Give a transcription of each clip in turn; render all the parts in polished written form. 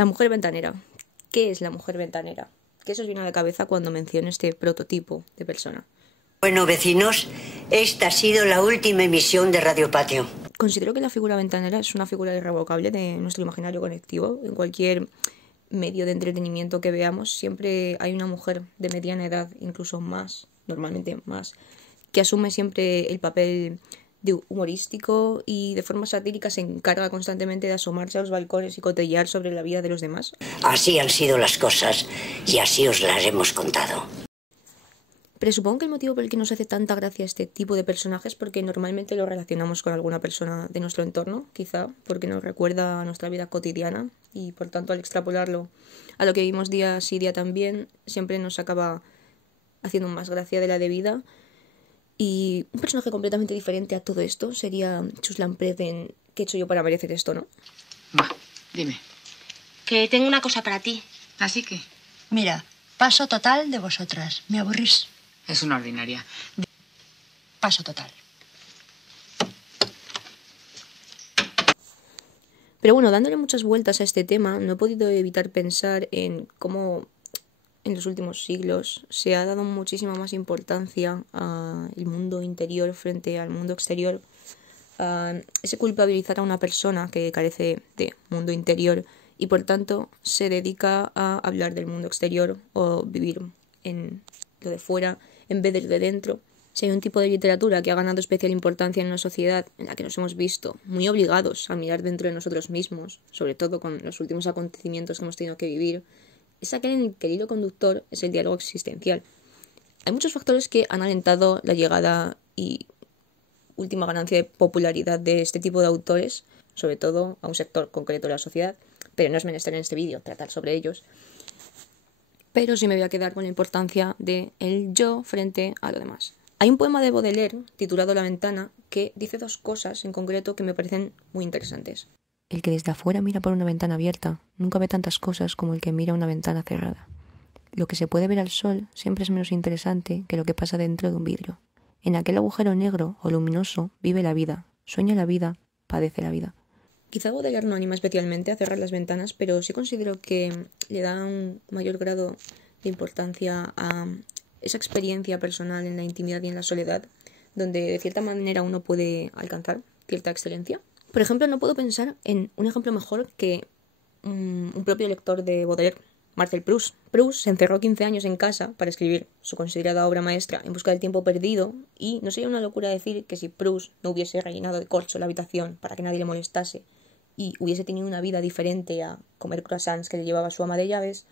La mujer ventanera. ¿Qué es la mujer ventanera? ¿Qué se os viene a la cabeza cuando menciono este prototipo de persona? Bueno, vecinos, esta ha sido la última emisión de Radio Patio. Considero que la figura ventanera es una figura irrevocable de nuestro imaginario colectivo. En cualquier medio de entretenimiento que veamos, siempre hay una mujer de mediana edad, incluso más, normalmente más, que asume siempre el papel de humorístico y de forma satírica se encarga constantemente de asomarse a los balcones y cotillar sobre la vida de los demás. Así han sido las cosas y así os las hemos contado. Pero supongo que el motivo por el que nos hace tanta gracia este tipo de personajes es porque normalmente lo relacionamos con alguna persona de nuestro entorno, quizá porque nos recuerda a nuestra vida cotidiana y por tanto al extrapolarlo a lo que vivimos día sí día también, siempre nos acaba haciendo más gracia de la debida. Y un personaje completamente diferente a todo esto sería Chuslan Preden. ¿Qué he hecho yo para merecer esto, no? Va, dime. Que tengo una cosa para ti. ¿Así que? Mira, paso total de vosotras. Me aburrís. Es una ordinaria. Paso total. Pero bueno, dándole muchas vueltas a este tema, no he podido evitar pensar en cómo en los últimos siglos se ha dado muchísima más importancia al mundo interior frente al mundo exterior. Ese culpabilizar a una persona que carece de mundo interior y por tanto se dedica a hablar del mundo exterior o vivir en lo de fuera en vez de lo de dentro. Si hay un tipo de literatura que ha ganado especial importancia en una sociedad en la que nos hemos visto muy obligados a mirar dentro de nosotros mismos, sobre todo con los últimos acontecimientos que hemos tenido que vivir, es aquel en el que el hilo conductor es el diálogo existencial. Hay muchos factores que han alentado la llegada y última ganancia de popularidad de este tipo de autores, sobre todo a un sector concreto de la sociedad, pero no es menester en este vídeo tratar sobre ellos. Pero sí me voy a quedar con la importancia de el yo frente a lo demás. Hay un poema de Baudelaire titulado La ventana que dice dos cosas en concreto que me parecen muy interesantes. El que desde afuera mira por una ventana abierta nunca ve tantas cosas como el que mira una ventana cerrada. Lo que se puede ver al sol siempre es menos interesante que lo que pasa dentro de un vidrio. En aquel agujero negro o luminoso vive la vida, sueña la vida, padece la vida. Quizá Baudelaire no anima especialmente a cerrar las ventanas, pero sí considero que le da un mayor grado de importancia a esa experiencia personal en la intimidad y en la soledad, donde de cierta manera uno puede alcanzar cierta excelencia. Por ejemplo, no puedo pensar en un ejemplo mejor que un propio lector de Baudelaire, Marcel Proust. Proust se encerró 15 años en casa para escribir su considerada obra maestra En busca del tiempo perdido y no sería una locura decir que si Proust no hubiese rellenado de corcho la habitación para que nadie le molestase y hubiese tenido una vida diferente a comer croissants que le llevaba su ama de llaves,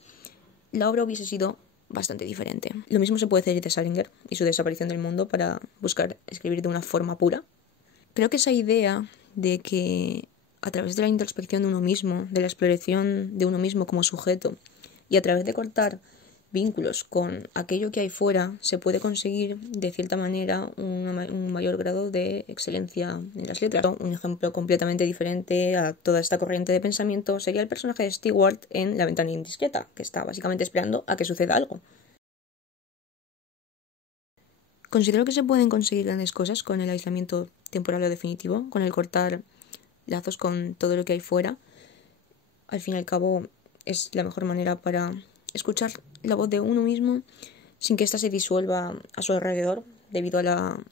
la obra hubiese sido bastante diferente. Lo mismo se puede decir de Salinger y su desaparición del mundo para buscar escribir de una forma pura. Creo que esa idea de que a través de la introspección de uno mismo, de la exploración de uno mismo como sujeto y a través de cortar vínculos con aquello que hay fuera, se puede conseguir de cierta manera un mayor grado de excelencia en las letras. Un ejemplo completamente diferente a toda esta corriente de pensamiento sería el personaje de Stewart en La ventana indiscreta, que está básicamente esperando a que suceda algo. Considero que se pueden conseguir grandes cosas con el aislamiento temporal o definitivo, con el cortar lazos con todo lo que hay fuera. Al fin y al cabo es la mejor manera para escuchar la voz de uno mismo sin que ésta se disuelva a su alrededor debido a la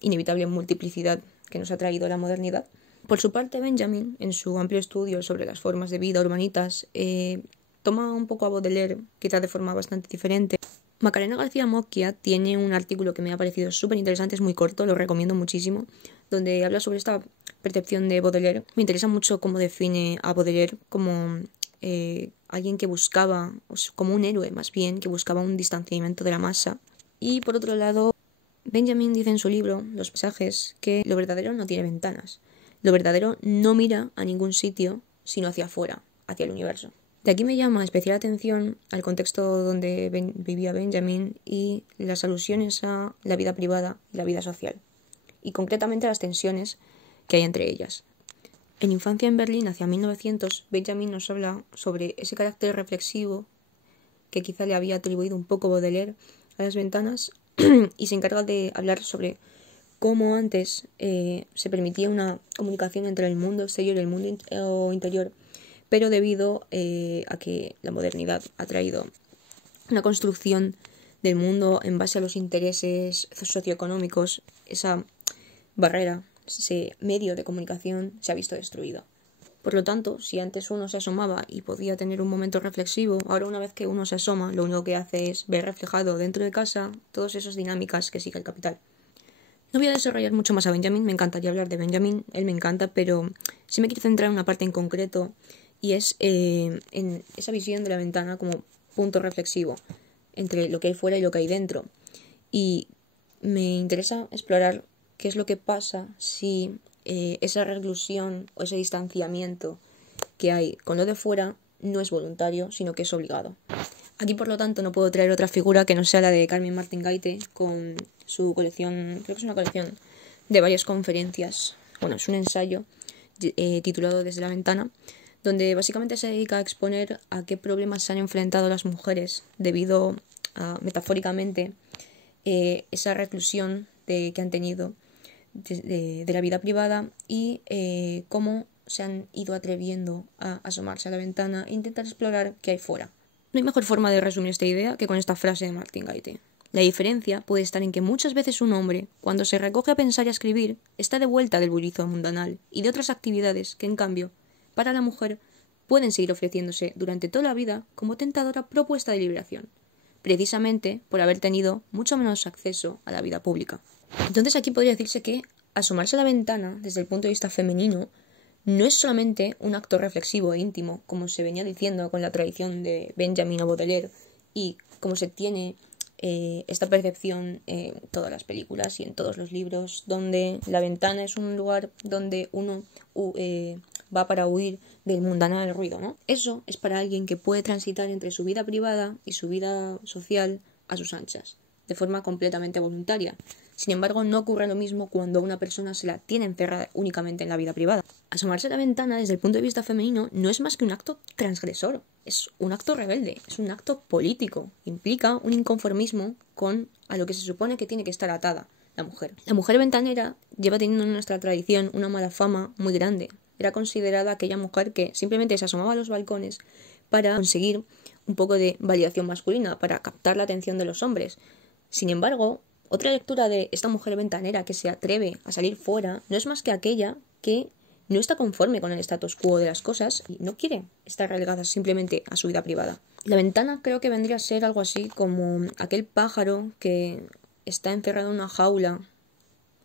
inevitable multiplicidad que nos ha traído la modernidad. Por su parte, Benjamin, en su amplio estudio sobre las formas de vida urbanitas, toma un poco a Baudelaire, quizás de forma bastante diferente. Macarena García Mocchia tiene un artículo que me ha parecido súper interesante, es muy corto, lo recomiendo muchísimo, donde habla sobre esta percepción de Baudelaire. Me interesa mucho cómo define a Baudelaire como alguien que buscaba, como un héroe más bien, que buscaba un distanciamiento de la masa. Y por otro lado, Benjamin dice en su libro, Los paisajes, que lo verdadero no tiene ventanas. Lo verdadero no mira a ningún sitio, sino hacia afuera, hacia el universo. De aquí me llama especial atención al contexto donde vivía Benjamin y las alusiones a la vida privada y la vida social, y concretamente a las tensiones que hay entre ellas. En Infancia en Berlín, hacia 1900, Benjamin nos habla sobre ese carácter reflexivo que quizá le había atribuido un poco Baudelaire a las ventanas y se encarga de hablar sobre cómo antes se permitía una comunicación entre el mundo exterior y el mundo interior, pero debido a que la modernidad ha traído una construcción del mundo en base a los intereses socioeconómicos, esa barrera, ese medio de comunicación se ha visto destruido. Por lo tanto, si antes uno se asomaba y podía tener un momento reflexivo, ahora una vez que uno se asoma, lo único que hace es ver reflejado dentro de casa todas esas dinámicas que sigue el capital. No voy a desarrollar mucho más a Benjamin, me encantaría hablar de Benjamin, él me encanta, pero sí me quiero centrar en una parte en concreto y es en esa visión de la ventana como punto reflexivo entre lo que hay fuera y lo que hay dentro. Y me interesa explorar qué es lo que pasa si esa reclusión o ese distanciamiento que hay con lo de fuera no es voluntario, sino que es obligado. Aquí, por lo tanto, no puedo traer otra figura que no sea la de Carmen Martín Gaite con su colección, creo que es una colección de varias conferencias, bueno, es un ensayo titulado Desde la ventana, donde básicamente se dedica a exponer a qué problemas se han enfrentado las mujeres debido a, metafóricamente, esa reclusión que han tenido de la vida privada y cómo se han ido atreviendo a asomarse a la ventana e intentar explorar qué hay fuera. No hay mejor forma de resumir esta idea que con esta frase de Martín Gaite. La diferencia puede estar en que muchas veces un hombre, cuando se recoge a pensar y a escribir, está de vuelta del bullicio mundanal y de otras actividades que, en cambio, para la mujer, pueden seguir ofreciéndose durante toda la vida como tentadora propuesta de liberación, precisamente por haber tenido mucho menos acceso a la vida pública. Entonces aquí podría decirse que asomarse a la ventana desde el punto de vista femenino no es solamente un acto reflexivo e íntimo, como se venía diciendo con la tradición de Benjamin o Baudelaire, y como se tiene esta percepción en todas las películas y en todos los libros, donde la ventana es un lugar donde uno va para huir del mundanal ruido, ¿no? Eso es para alguien que puede transitar entre su vida privada y su vida social a sus anchas, de forma completamente voluntaria. Sin embargo, no ocurre lo mismo cuando una persona se la tiene encerrada únicamente en la vida privada. Asomarse a la ventana desde el punto de vista femenino no es más que un acto transgresor, es un acto rebelde, es un acto político. Implica un inconformismo con a lo que se supone que tiene que estar atada la mujer. La mujer ventanera lleva teniendo en nuestra tradición una mala fama muy grande. Era considerada aquella mujer que simplemente se asomaba a los balcones para conseguir un poco de validación masculina, para captar la atención de los hombres. Sin embargo, otra lectura de esta mujer ventanera que se atreve a salir fuera no es más que aquella que no está conforme con el status quo de las cosas y no quiere estar relegada simplemente a su vida privada. La ventana creo que vendría a ser algo así como aquel pájaro que está encerrado en una jaula,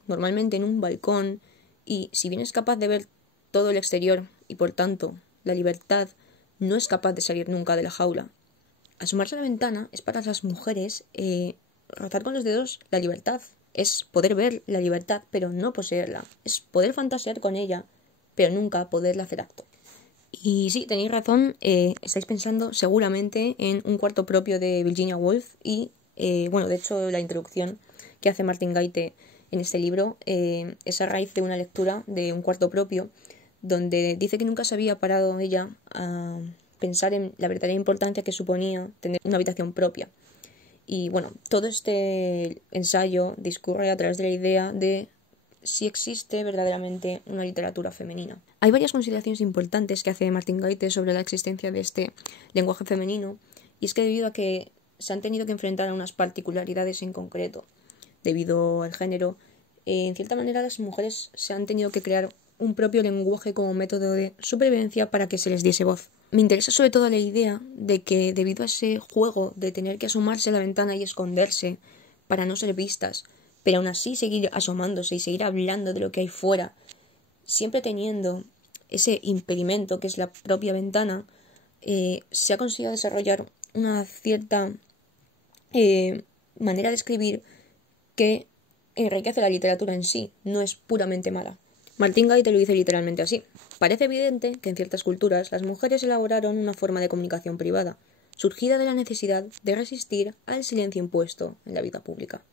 normalmente en un balcón, y si bien es capaz de ver todo el exterior y por tanto la libertad, no es capaz de salir nunca de la jaula. Asomarse a la ventana es para las mujeres rozar con los dedos la libertad. Es poder ver la libertad, pero no poseerla. Es poder fantasear con ella, pero nunca poderla hacer acto. Y sí, tenéis razón, estáis pensando seguramente en Un cuarto propio de Virginia Woolf y, de hecho, la introducción que hace Martín Gaite en este libro es a raíz de una lectura de Un cuarto propio, donde dice que nunca se había parado ella a pensar en la verdadera importancia que suponía tener una habitación propia. Y bueno, todo este ensayo discurre a través de la idea de si existe verdaderamente una literatura femenina. Hay varias consideraciones importantes que hace Martín Gaite sobre la existencia de este lenguaje femenino, y es que debido a que se han tenido que enfrentar a unas particularidades en concreto, debido al género, en cierta manera las mujeres se han tenido que crear un propio lenguaje como método de supervivencia para que se les diese voz. Me interesa sobre todo la idea de que debido a ese juego de tener que asomarse a la ventana y esconderse para no ser vistas, pero aún así seguir asomándose y seguir hablando de lo que hay fuera, siempre teniendo ese impedimento que es la propia ventana, se ha conseguido desarrollar una cierta manera de escribir que enriquece la literatura en sí, no es puramente mala. Martín Gaite lo dice literalmente así. Parece evidente que en ciertas culturas las mujeres elaboraron una forma de comunicación privada, surgida de la necesidad de resistir al silencio impuesto en la vida pública.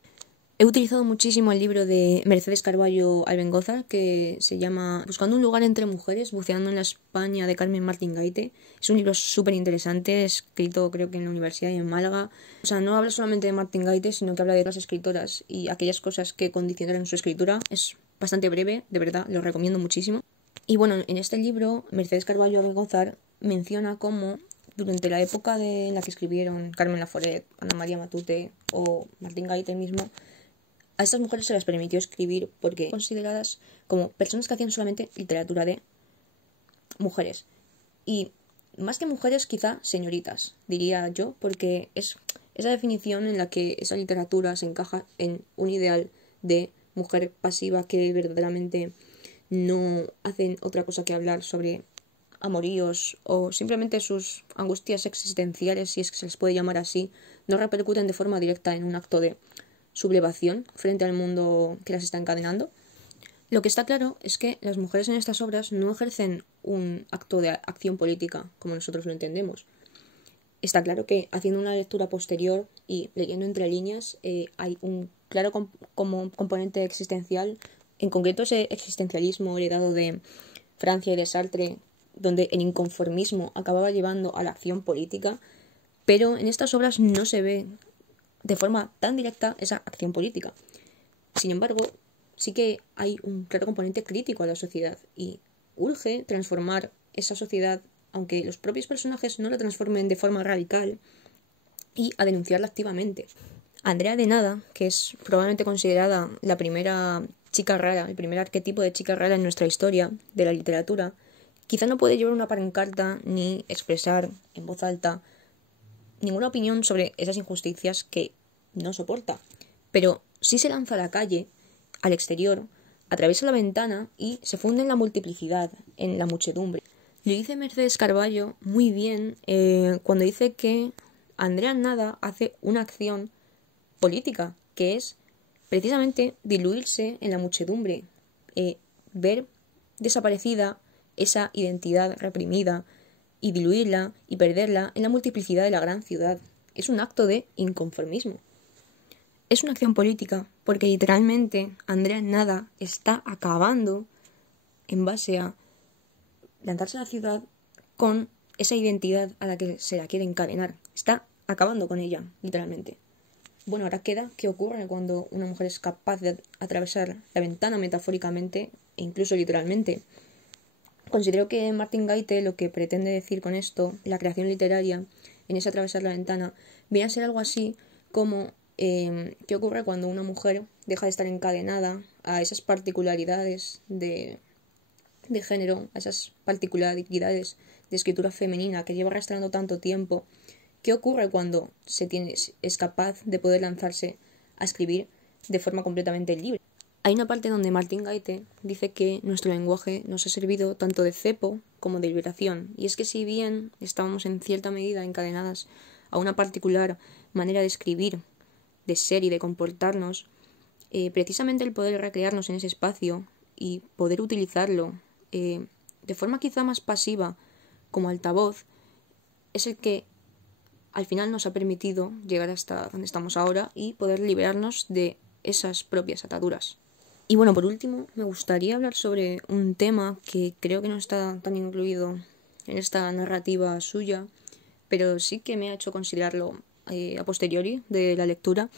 He utilizado muchísimo el libro de Mercedes Carballo Albengoza, que se llama Buscando un lugar entre mujeres, buceando en la España de Carmen Martín Gaite. Es un libro súper interesante, escrito creo que en la universidad y en Málaga. O sea, no habla solamente de Martín Gaite, sino que habla de otras escritoras y aquellas cosas que condicionaron su escritura. Es bastante breve, de verdad, lo recomiendo muchísimo. Y bueno, en este libro, Mercedes Carballo Albengoza menciona cómo durante la época en la que escribieron Carmen Laforet, Ana María Matute o Martín Gaite mismo, a estas mujeres se les permitió escribir porque consideradas como personas que hacían solamente literatura de mujeres. Y más que mujeres, quizá señoritas, diría yo, porque es esa definición en la que esa literatura se encaja en un ideal de mujer pasiva que verdaderamente no hacen otra cosa que hablar sobre amoríos o simplemente sus angustias existenciales, si es que se les puede llamar así, no repercuten de forma directa en un acto de sublevación frente al mundo que las está encadenando. Lo que está claro es que las mujeres en estas obras no ejercen un acto de acción política como nosotros lo entendemos. Está claro que haciendo una lectura posterior y leyendo entre líneas hay un claro como componente existencial, en concreto ese existencialismo heredado de Francia y de Sartre, donde el inconformismo acababa llevando a la acción política, pero en estas obras no se ve de forma tan directa esa acción política. Sin embargo, sí que hay un claro componente crítico a la sociedad y urge transformar esa sociedad, aunque los propios personajes no la transformen de forma radical, y a denunciarla activamente. Andrea de Nada, que es probablemente considerada la primera chica rara, el primer arquetipo de chica rara en nuestra historia de la literatura, quizá no puede llevar una pancarta ni expresar en voz alta ninguna opinión sobre esas injusticias que no soporta, pero sí se lanza a la calle, al exterior, atraviesa la ventana y se funde en la multiplicidad, en la muchedumbre. Lo dice Mercedes Carballo muy bien cuando dice que Andrea Nada hace una acción política, que es precisamente diluirse en la muchedumbre, ver desaparecida esa identidad reprimida y diluirla y perderla en la multiplicidad de la gran ciudad. Es un acto de inconformismo. Es una acción política porque literalmente Andrea Nada está acabando en base a lanzarse a la ciudad con esa identidad a la que se la quiere encadenar. Está acabando con ella, literalmente. Bueno, ahora queda qué ocurre cuando una mujer es capaz de atravesar la ventana metafóricamente e incluso literalmente. Considero que Martín Gaite lo que pretende decir con esto, la creación literaria, en ese atravesar la ventana, viene a ser algo así como qué ocurre cuando una mujer deja de estar encadenada a esas particularidades de género, a esas particularidades de escritura femenina que lleva arrastrando tanto tiempo. ¿Qué ocurre cuando es capaz de poder lanzarse a escribir de forma completamente libre? Hay una parte donde Martín Gaite dice que nuestro lenguaje nos ha servido tanto de cepo como de liberación, y es que si bien estábamos en cierta medida encadenadas a una particular manera de escribir, de ser y de comportarnos, precisamente el poder recrearnos en ese espacio y poder utilizarlo de forma quizá más pasiva como altavoz es el que al final nos ha permitido llegar hasta donde estamos ahora y poder liberarnos de esas propias ataduras. Y bueno, por último, me gustaría hablar sobre un tema que creo que no está tan incluido en esta narrativa suya, pero sí que me ha hecho considerarlo a posteriori de la lectura,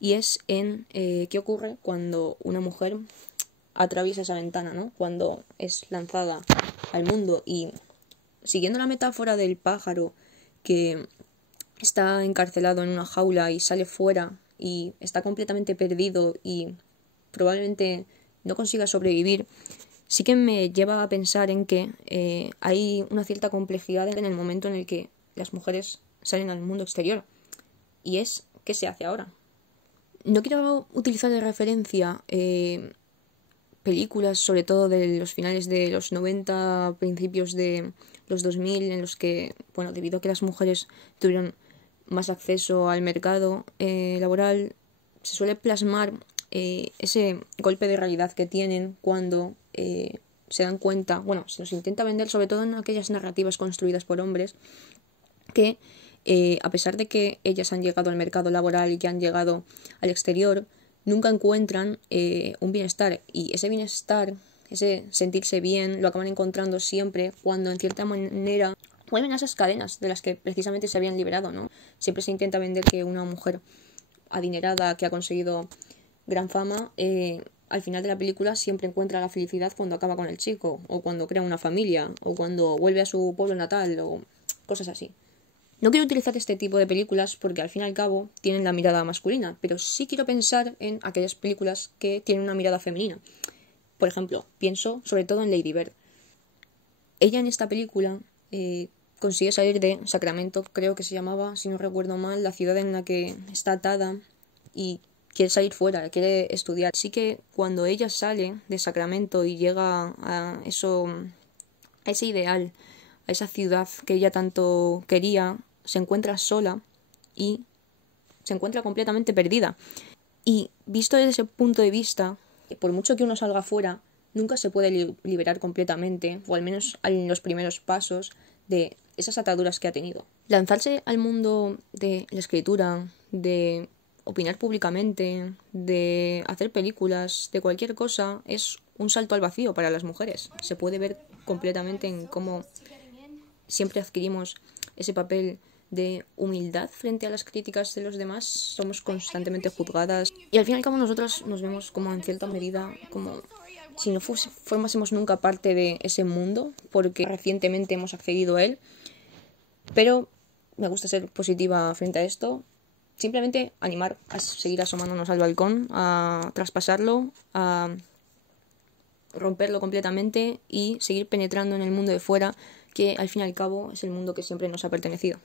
y es en qué ocurre cuando una mujer atraviesa esa ventana, ¿no? Cuando es lanzada al mundo. Y siguiendo la metáfora del pájaro que está encarcelado en una jaula y sale fuera y está completamente perdido y probablemente no consiga sobrevivir, sí que me lleva a pensar en que hay una cierta complejidad en el momento en el que las mujeres salen al mundo exterior. Y es, ¿qué se hace ahora? No quiero utilizar de referencia películas, sobre todo de los finales de los 90, principios de los 2000, en los que, bueno, debido a que las mujeres tuvieron más acceso al mercado laboral, se suele plasmar ese golpe de realidad que tienen cuando se dan cuenta, bueno, se nos intenta vender sobre todo en aquellas narrativas construidas por hombres, que a pesar de que ellas han llegado al mercado laboral y que han llegado al exterior, nunca encuentran un bienestar, y ese bienestar, ese sentirse bien, lo acaban encontrando siempre cuando en cierta manera vuelven a esas cadenas de las que precisamente se habían liberado, ¿no? Siempre se intenta vender que una mujer adinerada que ha conseguido gran fama al final de la película siempre encuentra la felicidad cuando acaba con el chico, o cuando crea una familia, o cuando vuelve a su pueblo natal, o cosas así. No quiero utilizar este tipo de películas porque al fin y al cabo tienen la mirada masculina, pero sí quiero pensar en aquellas películas que tienen una mirada femenina. Por ejemplo, pienso sobre todo en Lady Bird. Ella en esta película consigue salir de Sacramento, creo que se llamaba, si no recuerdo mal, la ciudad en la que está atada, y quiere salir fuera, quiere estudiar. Así que cuando ella sale de Sacramento y llega a ese ideal, a esa ciudad que ella tanto quería, se encuentra sola y se encuentra completamente perdida. Y visto desde ese punto de vista, por mucho que uno salga fuera, nunca se puede liberar completamente, o al menos en los primeros pasos, de esas ataduras que ha tenido. Lanzarse al mundo de la escritura, de opinar públicamente, de hacer películas, de cualquier cosa, es un salto al vacío para las mujeres. Se puede ver completamente en cómo siempre adquirimos ese papel de humildad frente a las críticas de los demás, somos constantemente juzgadas y al fin y al cabo nosotros nos vemos como en cierta medida como si no formásemos nunca parte de ese mundo, porque recientemente hemos accedido a él. Pero me gusta ser positiva frente a esto. Simplemente animar a seguir asomándonos al balcón, a traspasarlo, a romperlo completamente y seguir penetrando en el mundo de fuera, que al fin y al cabo es el mundo que siempre nos ha pertenecido.